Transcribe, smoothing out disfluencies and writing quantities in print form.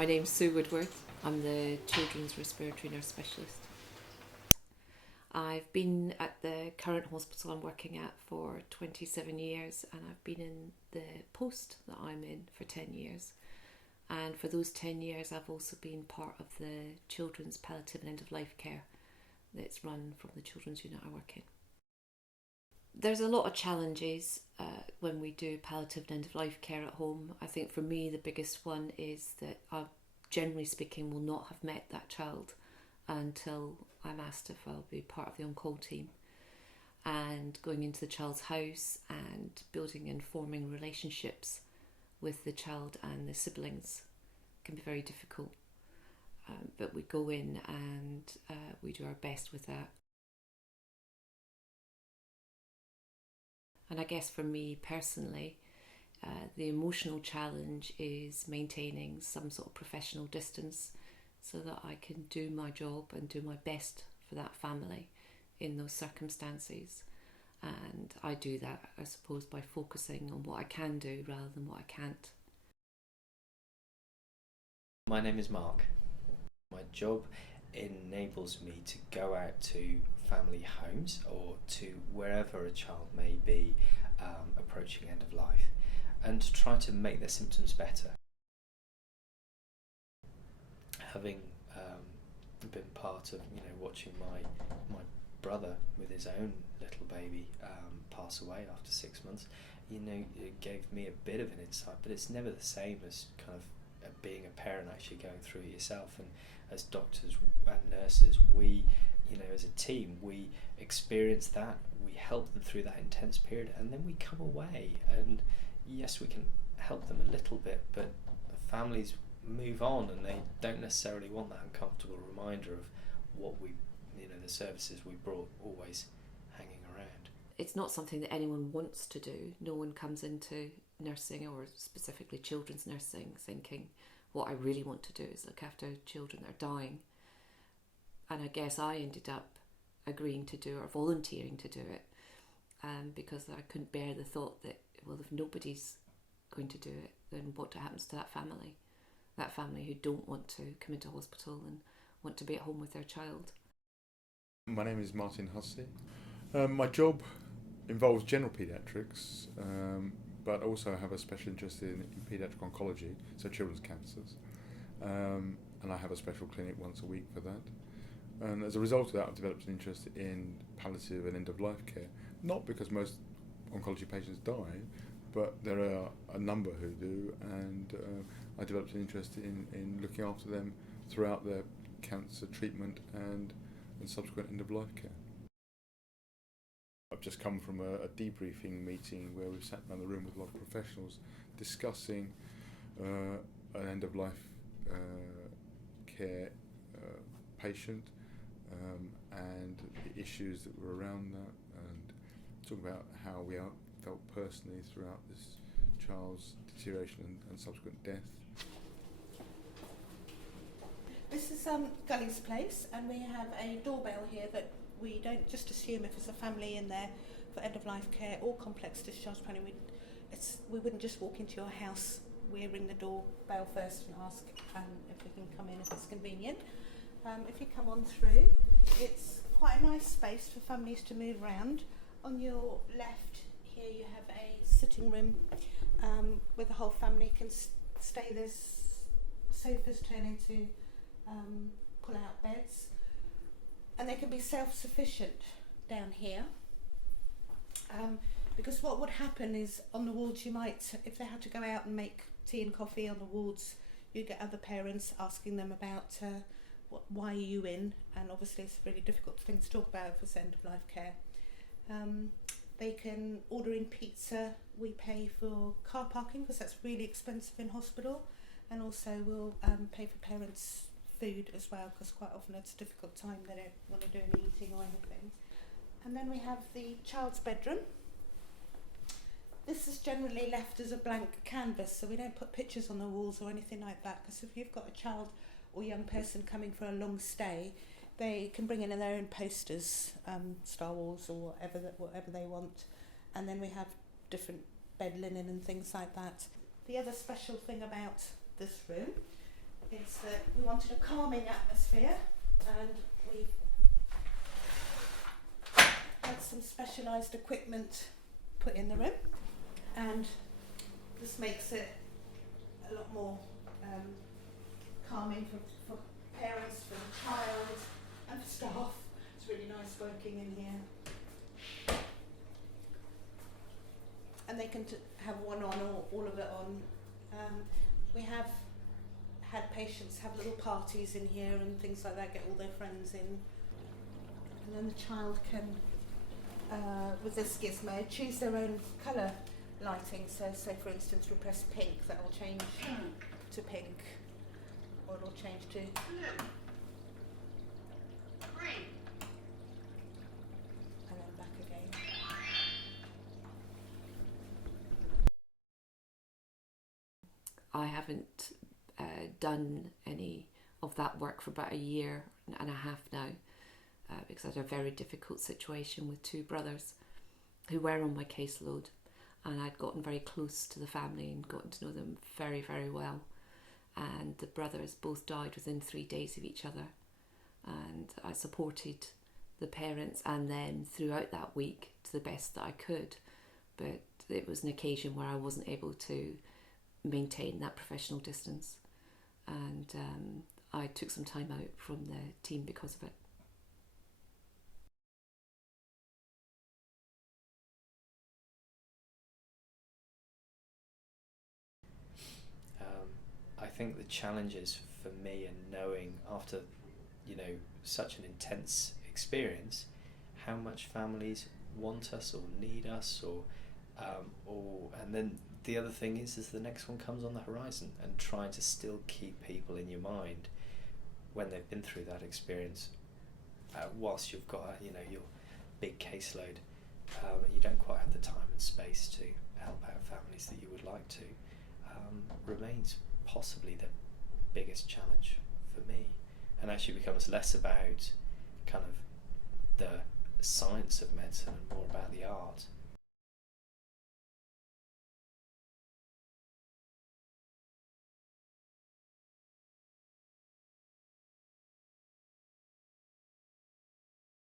My name's Sue Woodworth. I'm the Children's Respiratory Nurse Specialist. I've been at the current hospital I'm working at for 27 years, and I've been in the post that I'm in for 10 years. And for those 10 years I've also been part of the children's palliative and end-of-life care that's run from the children's unit I work in. There's a lot of challenges when we do palliative and end-of-life care at home. I think for me the biggest one is that I, generally speaking, will not have met that child until I'm asked if I'll be part of the on-call team. And going into the child's house and building and forming relationships with the child and the siblings can be very difficult. But we go in and we do our best with that. And I guess for me personally, the emotional challenge is maintaining some sort of professional distance so that I can do my job and do my best for that family in those circumstances. And I do that, I suppose, by focusing on what I can do rather than what I can't. My name is Mark. My job enables me to go out to family homes or to wherever a child may be approaching end of life and to try to make their symptoms better. Having been part of watching my brother with his own little baby pass away after 6 months, it gave me a bit of an insight, but it's never the same as kind of being a parent actually going through it yourself. And as doctors and nurses, we, as a team, we experience that, we help them through that intense period, and then we come away and yes, we can help them a little bit, but families move on and they don't necessarily want that uncomfortable reminder of what we, the services we brought always hanging around. It's not something that anyone wants to do. No one comes into nursing, or specifically children's nursing, thinking what I really want to do is look after children that are dying. And I guess I ended up agreeing to do or volunteering to do it because I couldn't bear the thought that, well, if nobody's going to do it, then what happens to that family? That family who don't want to come into hospital and want to be at home with their child. My name is Martin Hussey. My job involves general paediatrics, but also I have a special interest in paediatric oncology, so children's cancers. And I have a special clinic once a week for that. And as a result of that, I've developed an interest in palliative and end-of-life care, not because most oncology patients die, but there are a number who do, and I developed an interest in looking after them throughout their cancer treatment and subsequent end-of-life care. I've just come from a debriefing meeting where we've sat around the room with a lot of professionals discussing an end-of-life care patient and the issues that were around that, and talk about how we felt personally throughout this child's deterioration and subsequent death. This is Gully's place, and we have a doorbell here that we don't just assume if there's a family in there for end-of-life care or complex discharge planning. We wouldn't just walk into your house. We ring the doorbell first and ask if we can come in if it's convenient. If you come on through, it's quite a nice space for families to move around. On your left here you have a sitting room where the whole family can stay. There's sofas turn into pull-out beds, and they can be self-sufficient down here. Because what would happen is on the wards you might, if they had to go out and make tea and coffee on the wards, you get other parents asking them about why are you in, and obviously it's a really difficult thing to talk about if it's end-of-life care. They can order in pizza. We pay for car parking because that's really expensive in hospital, and also we'll pay for parents' food as well, because quite often it's a difficult time, they don't want to do any eating or anything. And then we have the child's bedroom. This is generally left as a blank canvas, so we don't put pictures on the walls or anything like that, because if you've got a child or young person coming for a long stay, they can bring in their own posters, Star Wars or whatever they want, and then we have different bed linen and things like that. The other special thing about this room is that we wanted a calming atmosphere, and we've had some specialised equipment put in the room, and this makes it a lot more calming for parents, for the child, and for staff. It's really nice working in here. And they can have one on or all of it on. We have had patients have little parties in here and things like that, get all their friends in. And then the child can, with this gizmo, choose their own colour lighting. So say for instance we press pink, that will change to pink, or it will change to blue, green, and then back again. I haven't done any of that work for about a year and a half now, because I had a very difficult situation with two brothers who were on my caseload, and I'd gotten very close to the family and gotten to know them very, very well. And the brothers both died within 3 days of each other, and I supported the parents and them throughout that week to the best that I could, but it was an occasion where I wasn't able to maintain that professional distance, and I took some time out from the team because of it. I think the challenges for me, and knowing after, you know, such an intense experience, how much families want us or need us, or and then the other thing is the next one comes on the horizon, and trying to still keep people in your mind when they've been through that experience, whilst you've got your big caseload, you don't quite have the time and space to help out families that you would like to, remains possibly the biggest challenge for me, and actually becomes less about kind of the science of medicine and more about the art.